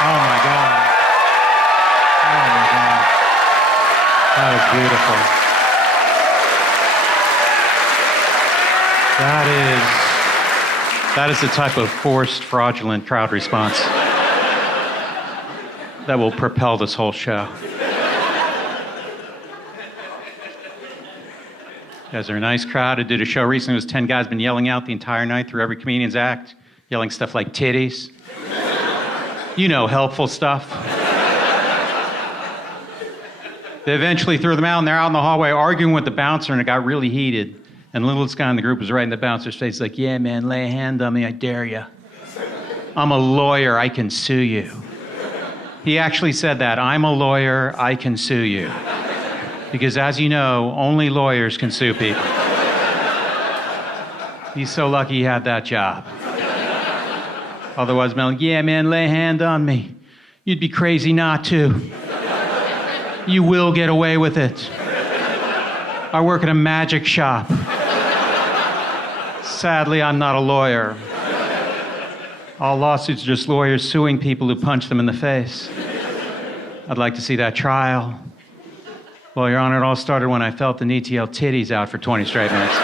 Oh my God. Oh my God. That is beautiful. That is the type of forced, fraudulent crowd response that will propel this whole show. You guys are a nice crowd. I did a show recently. It was 10 guys been yelling out the entire night through every comedian's act, yelling stuff like titties. You know, helpful stuff. They eventually threw them out, and they're out in the hallway arguing with the bouncer, and it got really heated. And the littlest guy in the group was right in the bouncer's face, like, yeah, man, lay a hand on me, I dare you. I'm a lawyer, I can sue you. He actually said that, I'm a lawyer, I can sue you. Because as you know, only lawyers can sue people. He's so lucky he had that job. Otherwise, man, like, yeah, man, lay a hand on me. You'd be crazy not to. You will get away with it. I work at a magic shop. Sadly, I'm not a lawyer. All lawsuits are just lawyers suing people who punch them in the face. I'd like to see that trial. Well, Your Honor, it all started when I felt the need to yell titties out for 20 straight minutes.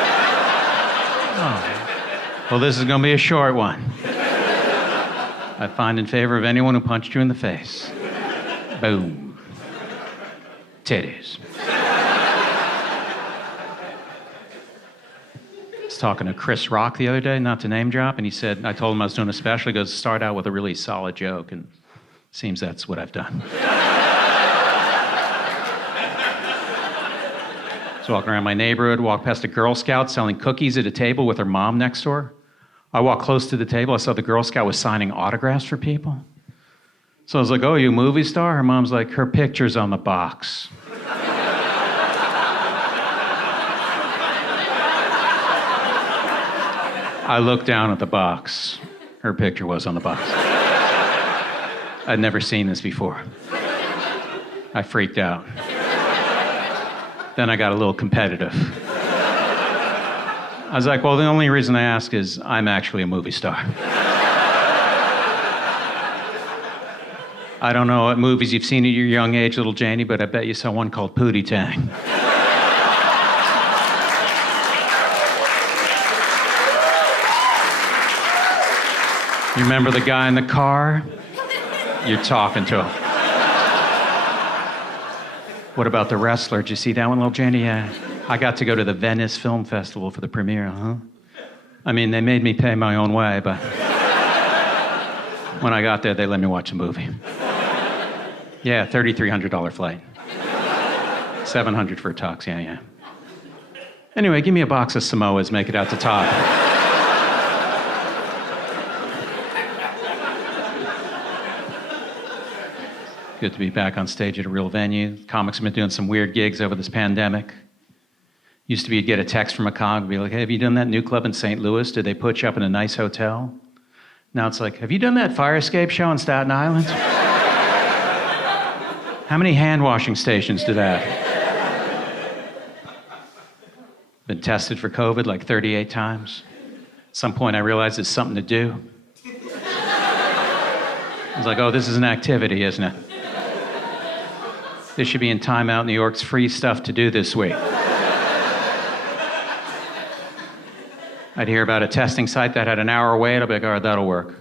Oh. Well, this is going to be a short one. I find in favor of anyone who punched you in the face. Boom. Titties. I was talking to Chris Rock the other day, not to name drop, and he said, I told him I was doing a special. He goes, start out with a really solid joke, and it seems that's what I've done. I was walking around my neighborhood, walked past a Girl Scout selling cookies at a table with her mom next door. I walked close to the table. I saw the Girl Scout was signing autographs for people. So I was like, oh, you a movie star? Her mom's like, her picture's on the box. I looked down at the box. Her picture was on the box. I'd never seen this before. I freaked out. Then I got a little competitive. I was like, well, the only reason I ask is I'm actually a movie star. I don't know what movies you've seen at your young age, little Janie, but I bet you saw one called Pootie Tang. You remember the guy in the car? You're talking to him. What about The Wrestler? Did you see that one, little Janie? Yeah. I got to go to the Venice Film Festival for the premiere, huh? I mean, they made me pay my own way, but when I got there, they let me watch a movie. Yeah, $3,300 flight. $700 for a tux, yeah. Anyway, give me a box of Samoas, make it out to top. Good to be back on stage at a real venue. Comics have been doing some weird gigs over this pandemic. Used to be you'd get a text from a comic, be like, hey, have you done that new club in St. Louis? Did they put you up in a nice hotel? Now it's like, have you done that fire escape show on Staten Island? How many hand washing stations do that? Been tested for COVID like 38 times. At some point I realized it's something to do. I was like, oh, this is an activity, isn't it? This should be in Time Out New York's free stuff to do this week. I'd hear about a testing site that had an hour wait. I'll be like, all right, that'll work.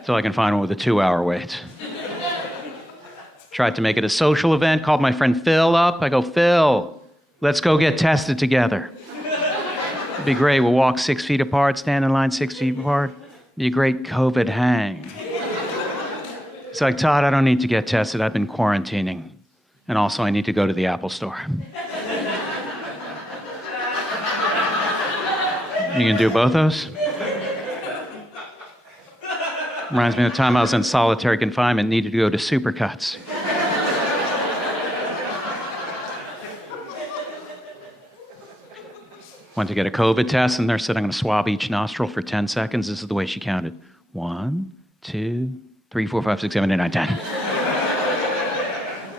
Until I can find one with a 2-hour wait. Tried to make it a social event, called my friend Phil up. I go, Phil, let's go get tested together. It'd be great. We'll walk 6 feet apart, stand in line 6 feet apart. Be a great COVID hang. He's like, Todd, I don't need to get tested. I've been quarantining. And also, I need to go to the Apple store. You can do both those? Reminds me of the time I was in solitary confinement, needed to go to Supercuts. Went to get a COVID test, and nurse said, I'm going to swab each nostril for 10 seconds. This is the way she counted. 1, 2, 3, 4, 5, 6, 7, 8, 9, 10. I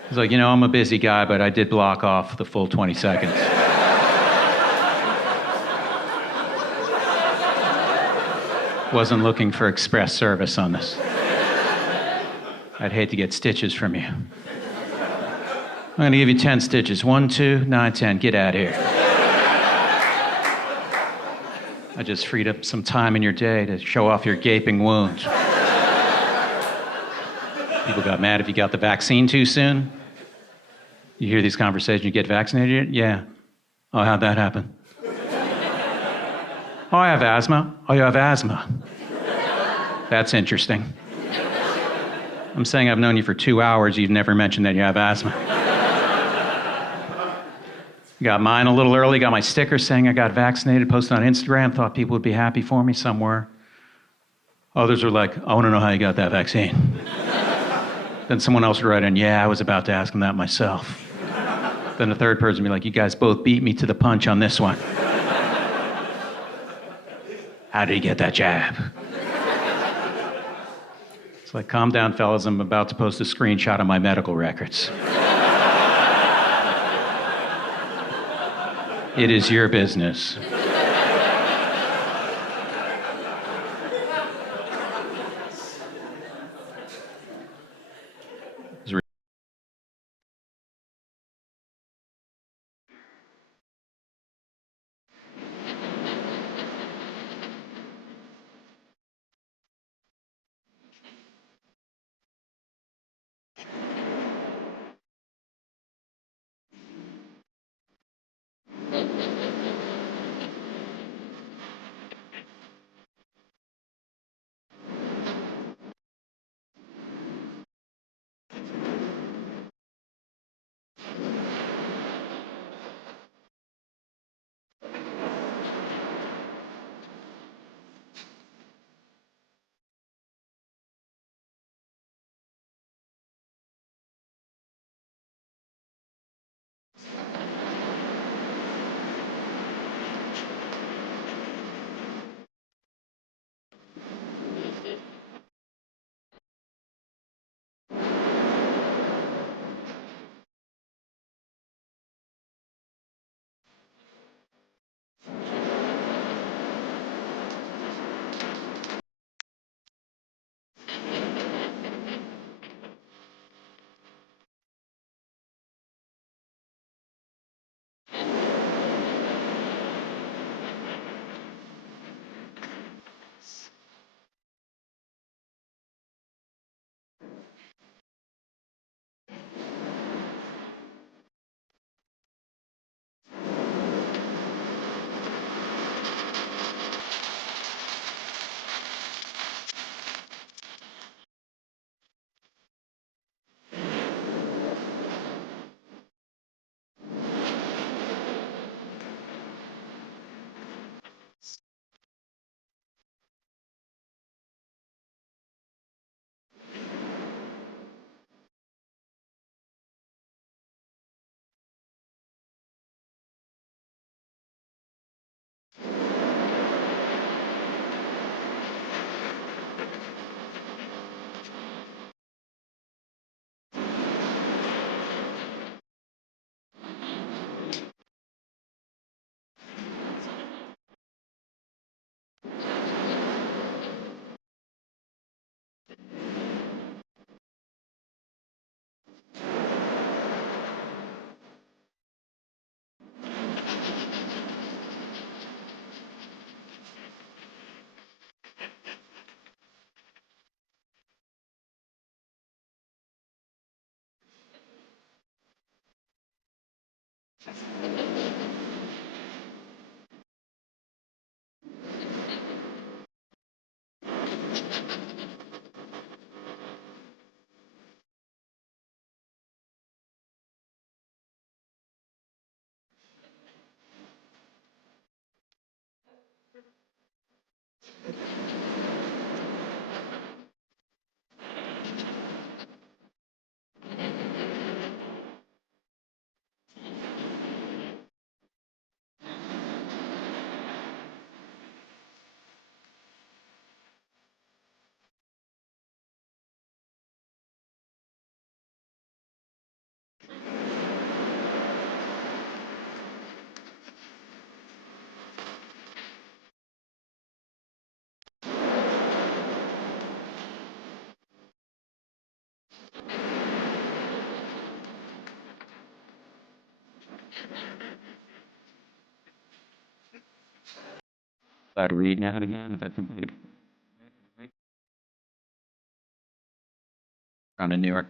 was like, I'm a busy guy, but I did block off the full 20 seconds. Wasn't looking for express service on this. I'd hate to get stitches from you. I'm gonna give you 10 stitches. 1, 2, 9, 10. Get out of here. I just freed up some time in your day to show off your gaping wound. People got mad if you got the vaccine too soon. You hear these conversations, you get vaccinated? Yeah. Oh, how'd that happen? Oh, I have asthma. Oh, you have asthma. That's interesting. I'm saying I've known you for 2 hours, you've never mentioned that you have asthma. Got mine a little early, got my sticker saying I got vaccinated, posted on Instagram, thought people would be happy for me somewhere. Others are like, I want to know how you got that vaccine. Then someone else would write in, yeah, I was about to ask him that myself. Then a third person would be like, you guys both beat me to the punch on this one. How did he get that jab? It's like, calm down, fellas, I'm about to post a screenshot of my medical records. It is your business. Glad reading it again. That's around in New York.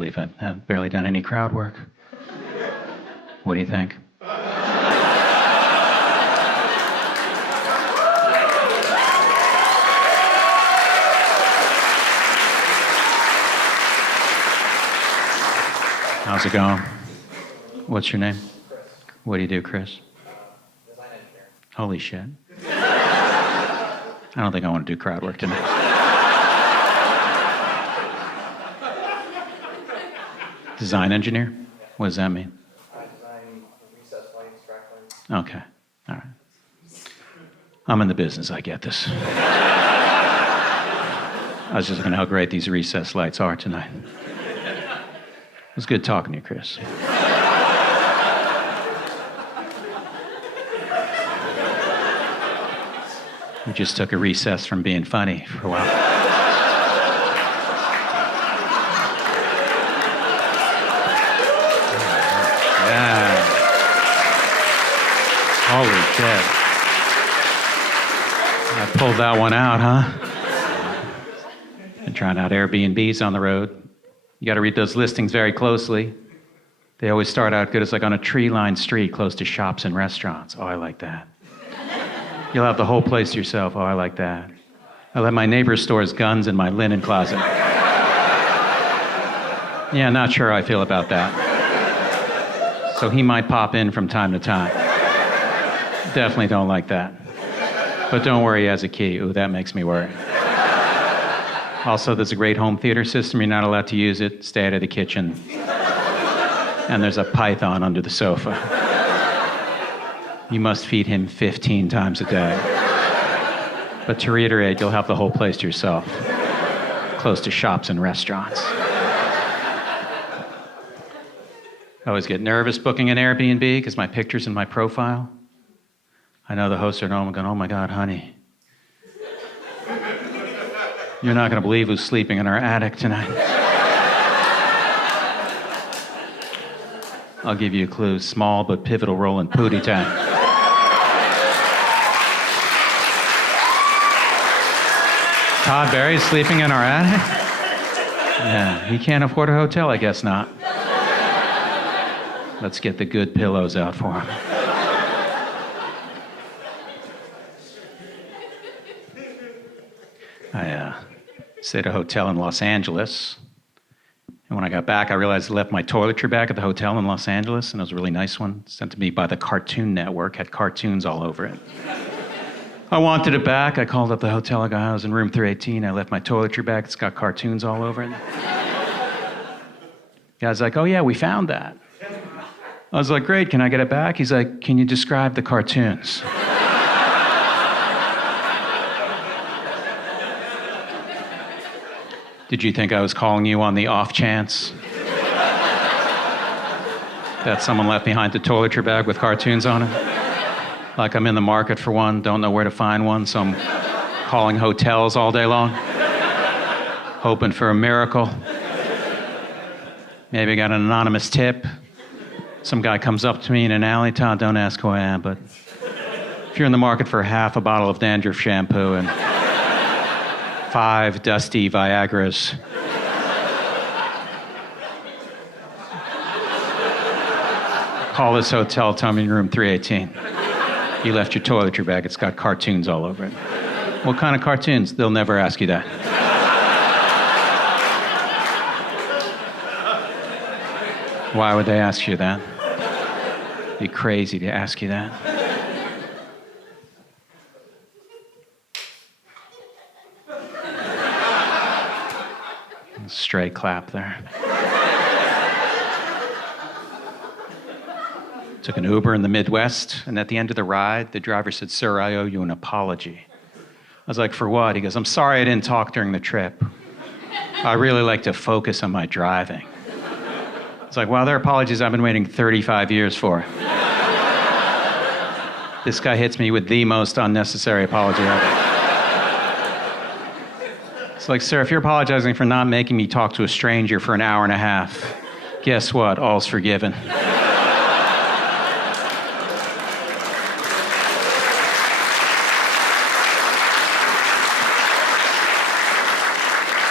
believe I've barely done any crowd work. What do you think? How's it going? What's your name? Chris. What do you do, Chris? Design engineer. Holy shit. I don't think I want to do crowd work tonight. Design engineer? What does that mean? I design recess lights, track lights. Okay. All right. I'm in the business. I get this. I was just looking at how great these recess lights are tonight. It was good talking to you, Chris. We just took a recess from being funny for a while. Yeah. Holy shit. I pulled that one out, huh? Been trying out Airbnbs on the road. You got to read those listings very closely. They always start out good as like on a tree-lined street close to shops and restaurants. Oh, I like that. You'll have the whole place to yourself. Oh, I like that. I let my neighbor store his guns in my linen closet. Yeah, not sure how I feel about that. So he might pop in from time to time. Definitely don't like that. But don't worry, he has a key. Ooh, that makes me worry. Also, there's a great home theater system. You're not allowed to use it. Stay out of the kitchen. And there's a python under the sofa. You must feed him 15 times a day. But to reiterate, you'll have the whole place to yourself, close to shops and restaurants. I always get nervous booking an Airbnb because my picture's in my profile. I know the hosts are at home going, oh my God, honey. You're not going to believe who's sleeping in our attic tonight. I'll give you a clue. Small but pivotal role in Pootie Tang. Todd Barry's sleeping in our attic? Yeah, he can't afford a hotel, I guess not. Let's get the good pillows out for him. I stayed at a hotel in Los Angeles. And when I got back, I realized I left my toiletry bag at the hotel in Los Angeles, and it was a really nice one, sent to me by the Cartoon Network, had cartoons all over it. I wanted it back. I called up the hotel. I was in room 318. I left my toiletry bag. It's got cartoons all over it. The guy's like, oh yeah, we found that. I was like, great, can I get it back? He's like, can you describe the cartoons? Did you think I was calling you on the off chance that someone left behind the toiletry bag with cartoons on it? Like I'm in the market for one, don't know where to find one, so I'm calling hotels all day long, hoping for a miracle. Maybe I got an anonymous tip. Some guy comes up to me in an alley, Todd, don't ask who I am, but if you're in the market for half a bottle of dandruff shampoo and 5 dusty Viagras. Call this hotel, tell me in room 318. You left your toiletry bag, it's got cartoons all over it. What kind of cartoons? They'll never ask you that. Why would they ask you that? It'd be crazy to ask you that. Stray clap there. Took an Uber in the Midwest, and at the end of the ride, the driver said, sir, I owe you an apology. I was like, for what? He goes, I'm sorry I didn't talk during the trip. I really like to focus on my driving. It's like, wow, there are apologies I've been waiting 35 years for. This guy hits me with the most unnecessary apology ever. It's like, sir, if you're apologizing for not making me talk to a stranger for an hour and a half, guess what? All's forgiven.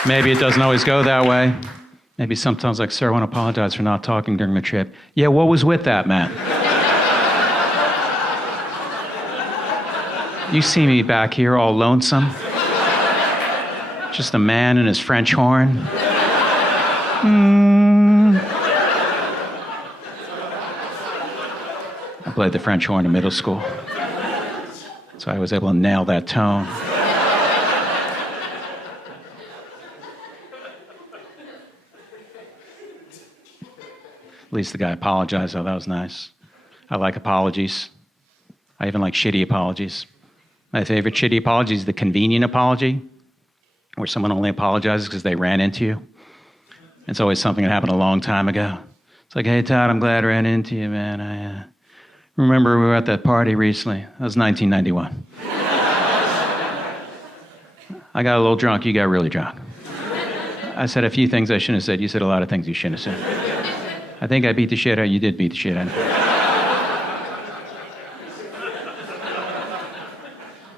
Maybe it doesn't always go that way. Maybe sometimes like, sir, I want to apologize for not talking during the trip. Yeah, what was with that, man? You see me back here all lonesome? Just a man and his French horn. I played the French horn in middle school, so I was able to nail that tone. At least the guy apologized, oh, that was nice. I like apologies. I even like shitty apologies. My favorite shitty apology is the convenient apology, where someone only apologizes because they ran into you. It's always something that happened a long time ago. It's like, hey, Todd, I'm glad I ran into you, man. I remember we were at that party recently. That was 1991. I got a little drunk. You got really drunk. I said a few things I shouldn't have said. You said a lot of things you shouldn't have said. I think I beat the shit out of you. You did beat the shit out of me.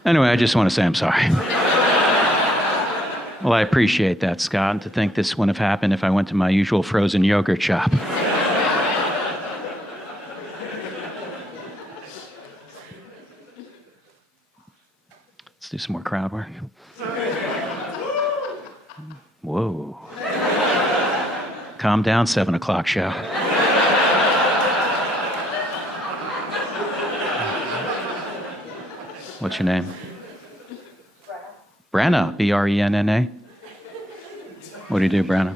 Anyway, I just want to say I'm sorry. Well, I appreciate that, Scott, and to think this wouldn't have happened if I went to my usual frozen yogurt shop. Let's do some more crowd work. Whoa. Calm down, 7 o'clock show. What's your name? Brenna. Brenna. What do you do, Brenna? I'm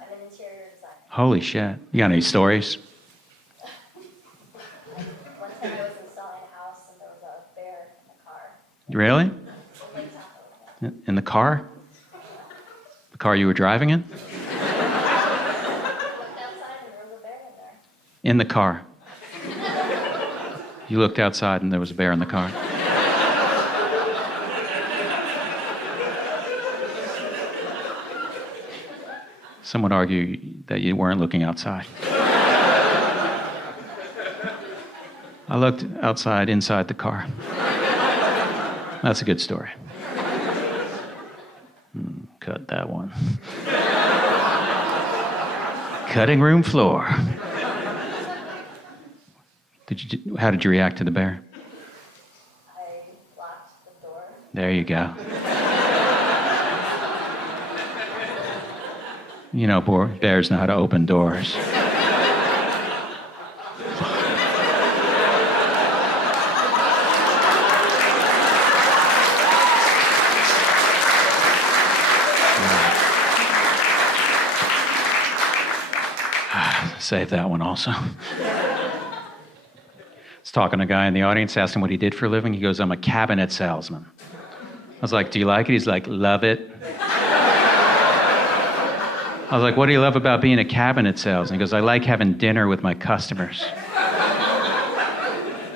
an interior designer. Holy shit. You got any stories? One time I was installing a house and there was a bear in the car. Really? In Lake Tahoe. In the car? The car you were driving in? I looked outside and there was a bear in there. In the car. You looked outside and there was a bear in the car. Some would argue that you weren't looking outside. I looked outside, inside the car. That's a good story. Cut that one. Cutting room floor. How did you react to the bear? I locked the door. There you go. You know, bears know how to open doors. Save that one also. I was talking to a guy in the audience, asked him what he did for a living. He goes, I'm a cabinet salesman. I was like, do you like it? He's like, love it. I was like, what do you love about being a cabinet salesman? He goes, I like having dinner with my customers.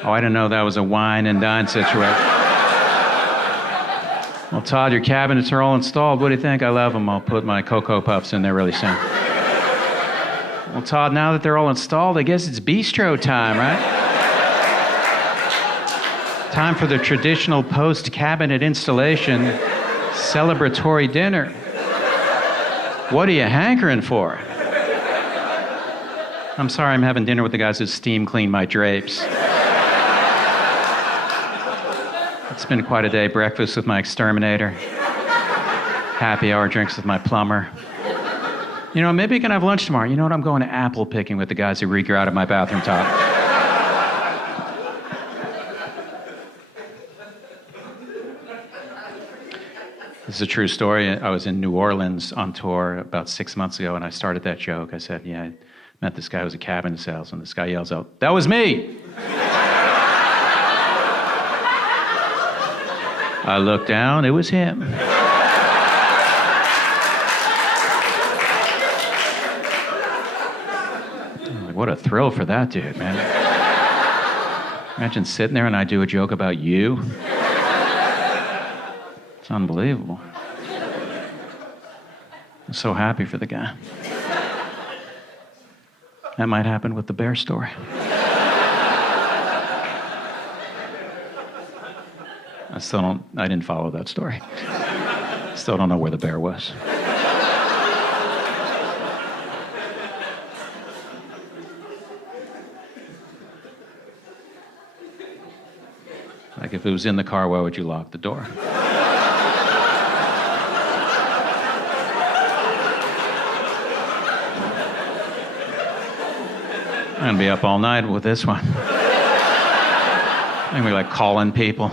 Oh, I didn't know that was a wine and dine situation. Well, Todd, your cabinets are all installed. What do you think? I love them. I'll put my Cocoa Puffs in there really soon. Well, Todd, now that they're all installed, I guess it's bistro time, right? Time for the traditional post-cabinet installation celebratory dinner. What are you hankering for? I'm sorry, I'm having dinner with the guys who steam clean my drapes. It's been quite a day. Breakfast with my exterminator. Happy hour drinks with my plumber. You know, maybe you can have lunch tomorrow. You know what? I'm going to apple picking with the guys who reek out of my bathroom top. This is a true story. I was in New Orleans on tour about 6 months ago, and I started that joke. I said, yeah, I met this guy who was a cabinet salesman. This guy yells out, that was me! I looked down, it was him. What a thrill for that dude, man. Imagine sitting there and I do a joke about you. It's unbelievable. I'm so happy for the guy. That might happen with the bear story. I didn't follow that story. Still don't know where the bear was. Like, if it was in the car, why would you lock the door? I'm gonna be up all night with this one. I'm gonna be like calling people.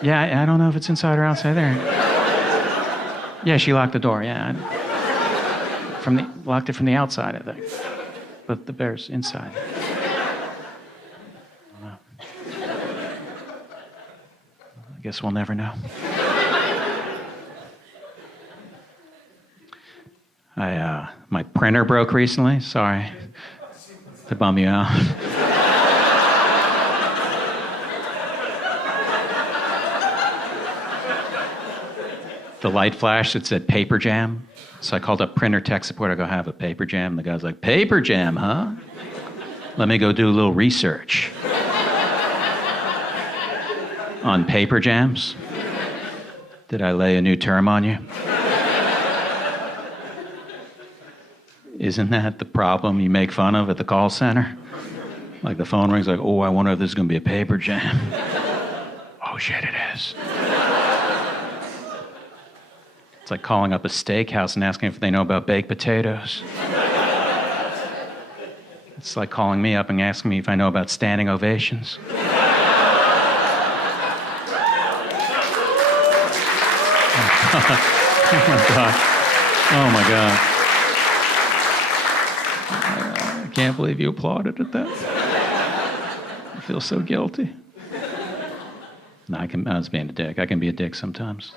Yeah, I don't know if it's inside or outside there. Yeah, she locked the door, yeah. Locked it from the outside, I think. But the bear's inside. I don't know. I guess we'll never know. My printer broke recently. Sorry to bum you out. The light flashed, it said paper jam. So I called up printer tech support. I go, have a paper jam? The guy's like, paper jam, huh? Let me go do a little research on paper jams. Did I lay a new term on you? Isn't that the problem you make fun of at the call center? Like the phone rings, like, oh, I wonder if this is gonna be a paper jam. Oh shit, it is. It's like calling up a steakhouse and asking if they know about baked potatoes. It's like calling me up and asking me if I know about standing ovations. Oh my God. Oh my God. I can't believe you applauded at that. I feel so guilty. No, I was being a dick. I can be a dick sometimes.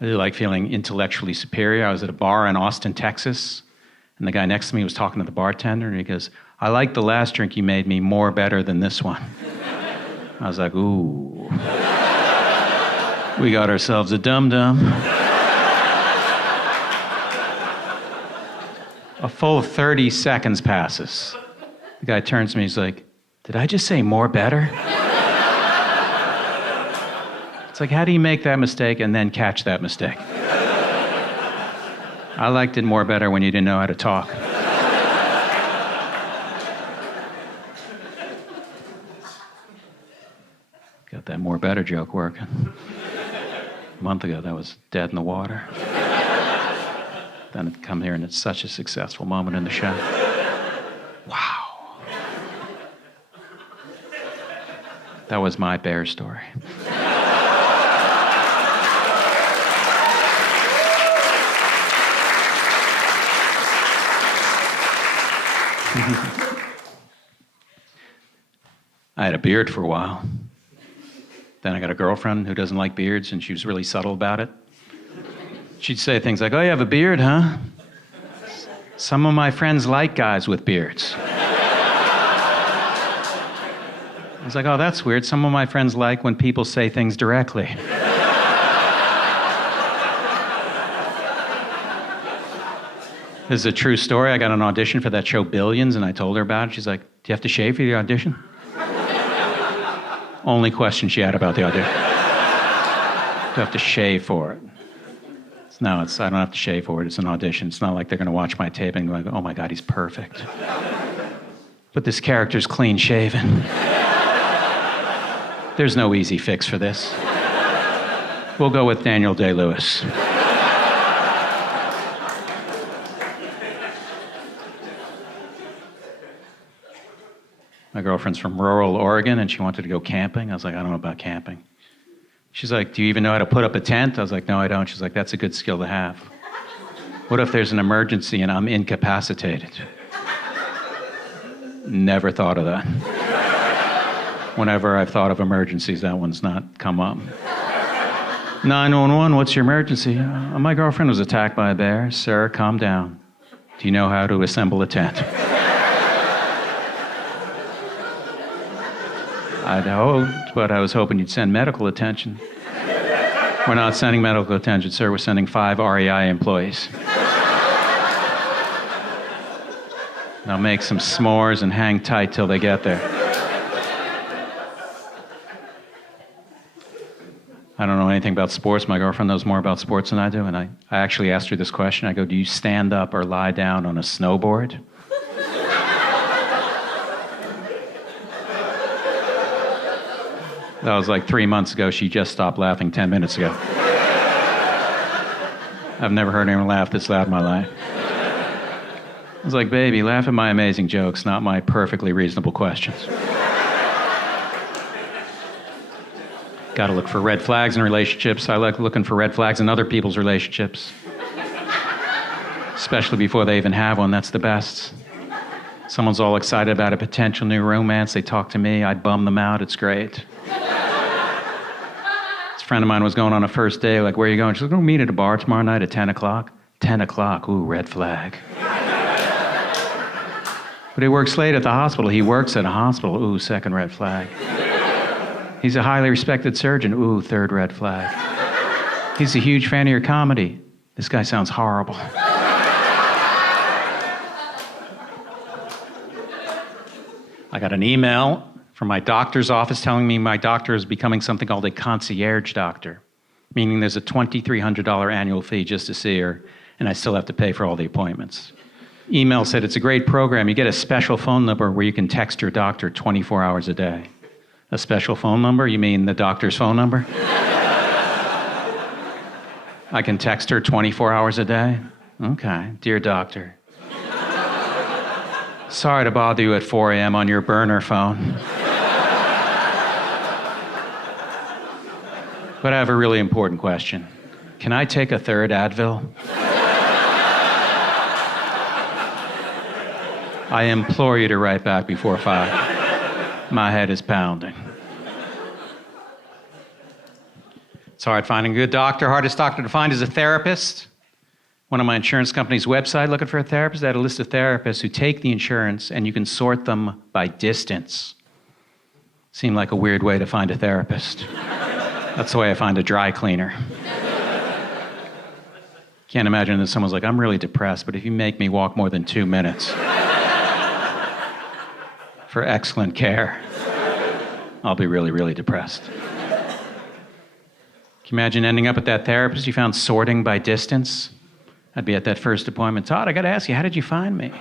I really like feeling intellectually superior. I was at a bar in Austin, Texas, and the guy next to me was talking to the bartender, and he goes, I like the last drink you made me more better than this one. I was like, ooh. We got ourselves a dum-dum. A full 30 seconds passes. The guy turns to me, he's like, did I just say more better? It's like, how do you make that mistake and then catch that mistake? I liked it more better when you didn't know how to talk. Got that more better joke working. A month ago, that was dead in the water. Then it come here and it's such a successful moment in the show. Wow. That was my bear story. I had a beard for a while. Then I got a girlfriend who doesn't like beards, and she was really subtle about it. She'd say things like, oh, you have a beard, huh? Some of my friends like guys with beards. I was like, oh, that's weird. Some of my friends like when people say things directly. This is a true story. I got an audition for that show Billions, and I told her about it. She's like, do you have to shave for the audition? Only question she had about the audition. Do you have to shave for it? No, I don't have to shave for it. It's an audition. It's not like they're going to watch my tape and go, oh my God, he's perfect. But this character's clean shaven. There's no easy fix for this. We'll go with Daniel Day-Lewis. My girlfriend's from rural Oregon, and she wanted to go camping. I was like, I don't know about camping. She's like, do you even know how to put up a tent? I was like, no, I don't. She's like, that's a good skill to have. What if there's an emergency and I'm incapacitated? Never thought of that. Whenever I've thought of emergencies, that one's not come up. 911, what's your emergency? My girlfriend was attacked by a bear. Sir, calm down. Do you know how to assemble a tent? I'd hoped, but I was hoping you'd send medical attention. We're not sending medical attention, sir. We're sending 5 REI employees. They'll make some s'mores and hang tight till they get there. I don't know anything about sports. My girlfriend knows more about sports than I do, and I actually asked her this question. I go, do you stand up or lie down on a snowboard? That was like 3 months ago. She just stopped laughing 10 minutes ago. I've never heard anyone laugh this loud in my life. I was like, baby, laugh at my amazing jokes, not my perfectly reasonable questions. Got to look for red flags in relationships. I like looking for red flags in other people's relationships. Especially before they even have one, that's the best. Someone's all excited about a potential new romance. They talk to me, I bum them out, it's great. This friend of mine was going on a first date, like, where are you going? She's like, we'll meet at a bar tomorrow night at 10 o'clock. 10 o'clock, ooh, red flag. But he works late at the hospital. He works at a hospital, ooh, second red flag. He's a highly respected surgeon, ooh, third red flag. He's a huge fan of your comedy. This guy sounds horrible. I got an email from my doctor's office telling me my doctor is becoming something called a concierge doctor, meaning there's a $2,300 annual fee just to see her, and I still have to pay for all the appointments. Email said it's a great program. You get a special phone number where you can text your doctor 24 hours a day. A special phone number? You mean the doctor's phone number? I can text her 24 hours a day? Okay. Dear doctor, sorry to bother you at 4 a.m. on your burner phone. But I have a really important question. Can I take a third Advil? I implore you to write back before 5. My head is pounding. It's hard finding a good doctor. Hardest doctor to find is a therapist. One of my insurance company's website looking for a therapist, they had a list of therapists who take the insurance and you can sort them by distance. Seemed like a weird way to find a therapist. That's the way I find a dry cleaner. Can't imagine that someone's like, I'm really depressed, but if you make me walk more than 2 minutes for excellent care, I'll be really, really depressed. Can you imagine ending up at that therapist you found sorting by distance? I'd be at that first appointment. Todd, I got to ask you, how did you find me?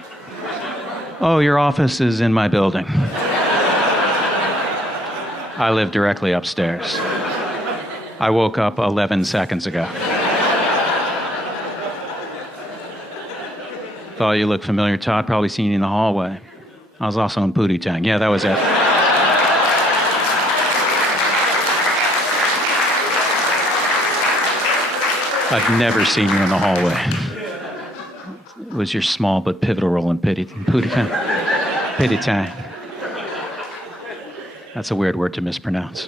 Oh, your office is in my building. I live directly upstairs. I woke up 11 seconds ago. Thought you looked familiar, Todd. Probably seen you in the hallway. I was also in Pootie Tang. Yeah, that was it. I've never seen you in the hallway. It was your small but pivotal role in Pootie Tang. That's a weird word to mispronounce.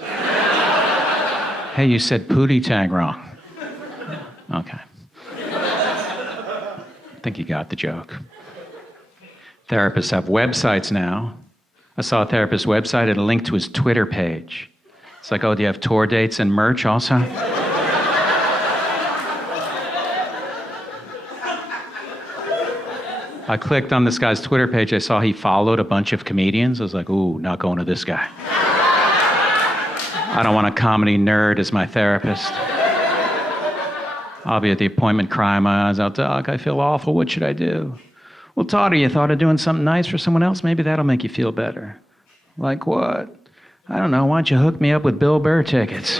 Hey, you said Pootie Tang wrong. Okay. I think you got the joke. Therapists have websites now. I saw a therapist's website and a link to his Twitter page. It's like, oh, do you have tour dates and merch also? I clicked on this guy's Twitter page. I saw he followed a bunch of comedians. I was like, ooh, not going to this guy. I don't want a comedy nerd as my therapist. I'll be at the appointment crying my eyes out. Doc, I feel awful. What should I do? Well, Todd, you thought of doing something nice for someone else? Maybe that'll make you feel better. Like what? I don't know. Why don't you hook me up with Bill Burr tickets?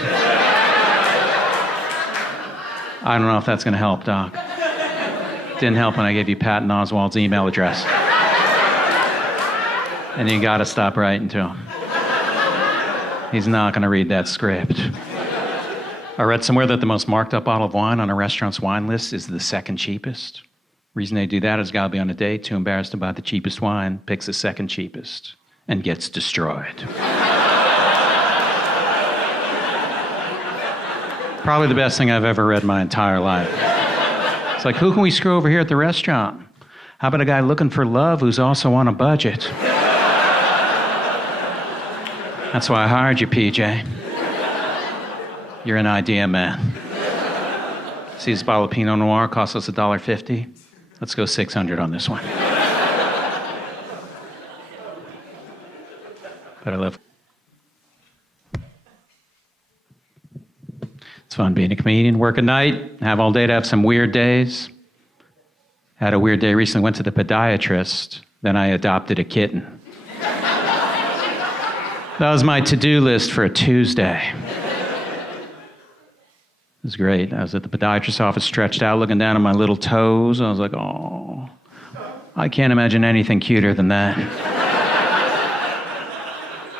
I don't know if that's going to help, Doc. Didn't help when I gave you Patton Oswalt's email address. And you got to stop writing to him. He's not going to read that script. I read somewhere that the most marked up bottle of wine on a restaurant's wine list is the second cheapest. Reason they do that is got to be on a date, too embarrassed to buy the cheapest wine, picks the second cheapest, and gets destroyed. Probably the best thing I've ever read in my entire life. It's like, who can we screw over here at the restaurant? How about a guy looking for love who's also on a budget? That's why I hired you, PJ. You're an idea man. See, this bottle of Pinot Noir costs us $1.50. Let's go $600 on this one. But I love. It's fun being a comedian. Work at night, have all day to have some weird days. Had a weird day recently, went to the podiatrist, then I adopted a kitten. That was my to-do list for a Tuesday. It was great. I was at the podiatrist's office, stretched out, looking down at my little toes. I was like, oh, I can't imagine anything cuter than that.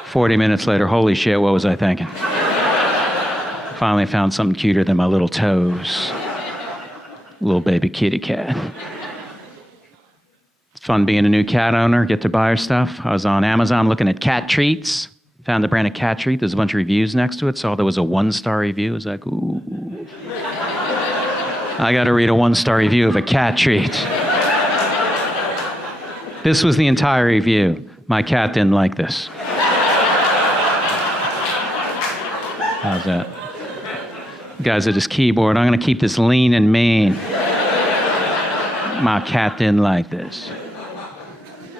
40 minutes later, holy shit, what was I thinking? Finally found something cuter than my little toes. Little baby kitty cat. It's fun being a new cat owner, get to buy her stuff. I was on Amazon looking at cat treats. Found the brand of cat treat. There's a bunch of reviews next to it. Saw there was a 1-star review. I was like, ooh. I got to read a 1-star review of a cat treat. This was the entire review. My cat didn't like this. How's that? Guys at his keyboard, I'm going to keep this lean and mean. My cat didn't like this.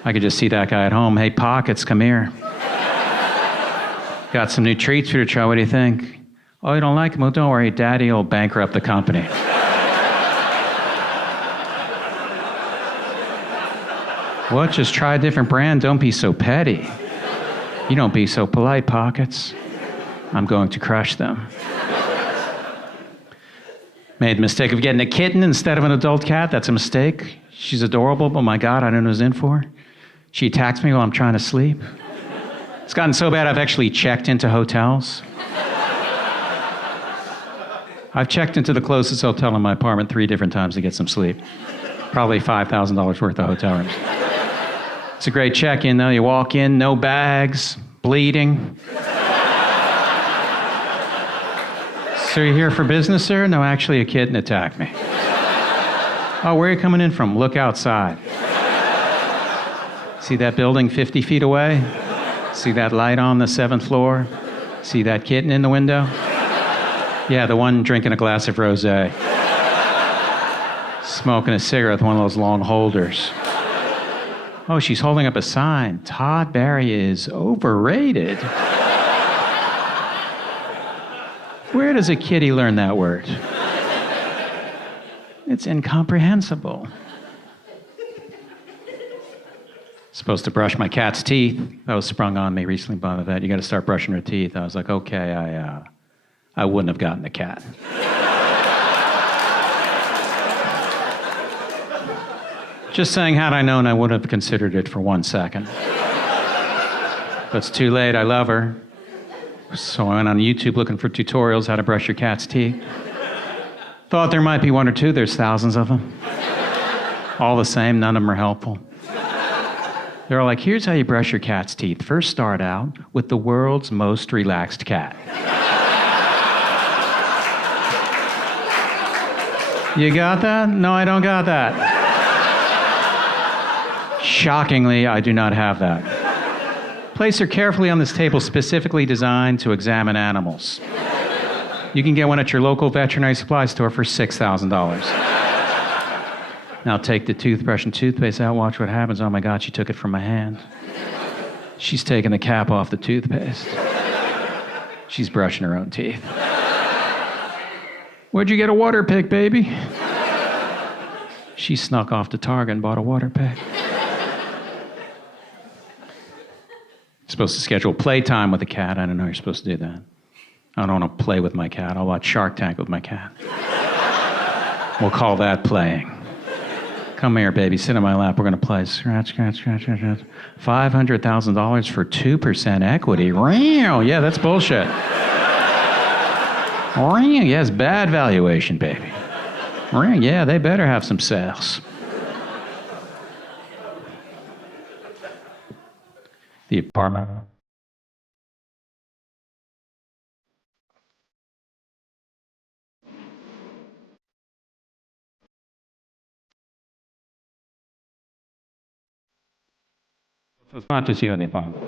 I could just see that guy at home. Hey, Pockets, come here. Got some new treats for you to try. What do you think? Oh, you don't like them? Well, don't worry. Daddy will bankrupt the company. What? Just try a different brand? Don't be so petty. You don't be so polite, Pockets. I'm going to crush them. Made the mistake of getting a kitten instead of an adult cat. That's a mistake. She's adorable, but my God, I don't know what I was in for. She attacks me while I'm trying to sleep. It's gotten so bad I've actually checked into hotels. I've checked into the closest hotel in my apartment 3 different times to get some sleep. Probably $5,000 worth of hotel rooms. It's a great check-in, though. You walk in, no bags, bleeding. So you're here for business, sir? No, actually, a kitten attacked me. Oh, where are you coming in from? Look outside. See that building 50 feet away? See that light on the 7th floor? See that kitten in the window? Yeah, the one drinking a glass of rosé. Smoking a cigarette with one of those long holders. Oh, she's holding up a sign. Todd Barry is overrated. Where does a kitty learn that word? It's incomprehensible. Supposed to brush my cat's teeth. That was sprung on me recently by the vet. You got to start brushing her teeth. I was like, okay, I wouldn't have gotten the cat. Just saying, had I known, I would have considered it for 1 second. But it's too late. I love her. So I went on YouTube looking for tutorials how to brush your cat's teeth. Thought there might be 1 or 2. There's thousands of them. All the same, none of them are helpful. They're all like, here's how you brush your cat's teeth. First, start out with the world's most relaxed cat. You got that? No, I don't got that. Shockingly, I do not have that. Place her carefully on this table specifically designed to examine animals. You can get one at your local veterinary supply store for $6,000. Now take the toothbrush and toothpaste out, watch what happens. Oh my God, she took it from my hand. She's taking the cap off the toothpaste. She's brushing her own teeth. Where'd you get a water pick, baby? She snuck off to Target and bought a water pick. Supposed to schedule playtime with the cat. I don't know you're supposed to do that. I don't want to play with my cat. I'll watch Shark Tank with my cat. We'll call that playing. Come here, baby. Sit on my lap. We're going to play. Scratch, scratch, scratch, scratch, scratch. $500,000 for 2% equity. Yeah, that's bullshit. Yeah, it's bad valuation, baby. Yeah, they better have some sales. The apartment. It's not just you in the apartment.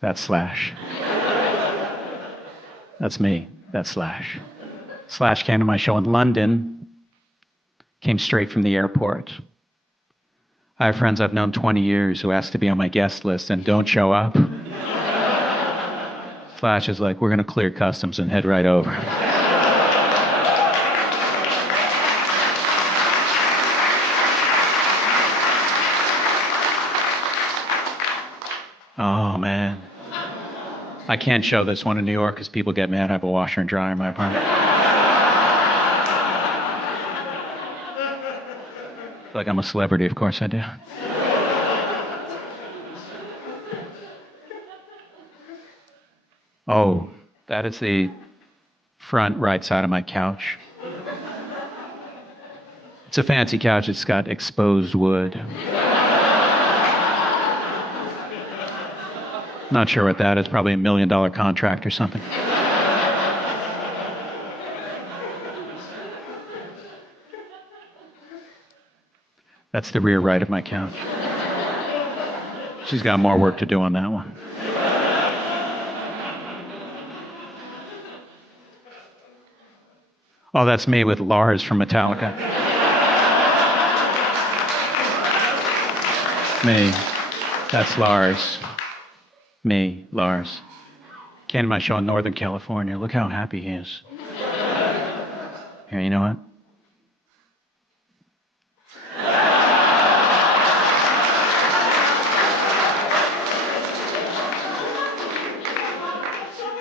That's Slash. That's me. That's Slash. Slash came to my show in London, came straight from the airport. I have friends I've known 20 years who ask to be on my guest list and don't show up. Slash is like, we're going to clear customs and head right over. Oh, man. I can't show this one in New York because people get mad. I have a washer and dryer in my apartment. Like I'm a celebrity, of course I do. Oh, that is the front right side of my couch. It's a fancy couch. It's got exposed wood. Not sure what that is. Probably $1 million contract or something. That's the rear right of my couch. She's got more work to do on that one. Oh, that's me with Lars from Metallica. Me. That's Lars. Me, Lars. Came to my show in Northern California. Look how happy he is. Here, you know what?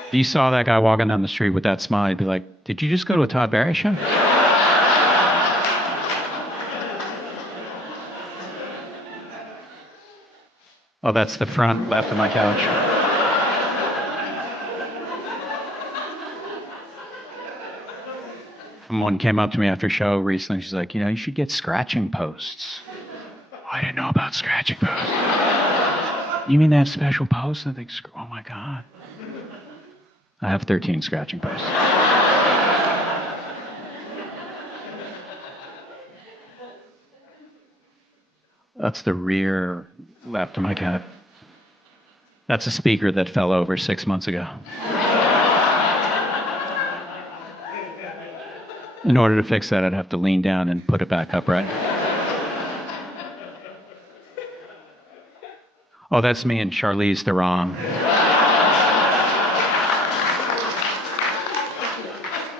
If you saw that guy walking down the street with that smile, you'd be like, did you just go to a Todd Barry show? Oh, that's the front left of my couch. Someone came up to me after a show recently. She's like, you should get scratching posts. Oh, I didn't know about scratching posts. You mean they have special posts that they oh my God. I have 13 scratching posts. That's the rear left of my couch. That's a speaker that fell over 6 months ago. In order to fix that, I'd have to lean down and put it back upright. Oh, that's me and Charlize Theron.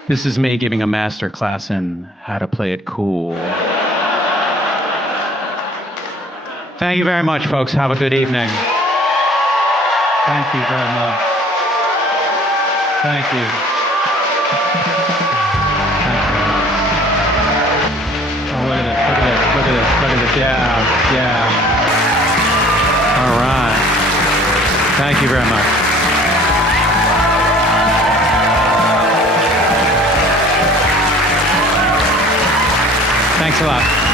This is me giving a master class in how to play it cool. Thank you very much, folks. Have a good evening. Thank you very much. Thank you. Thank you. Oh, look at this, look at this, look at this, look at this. Yeah, yeah. All right. Thank you very much. Thanks a lot.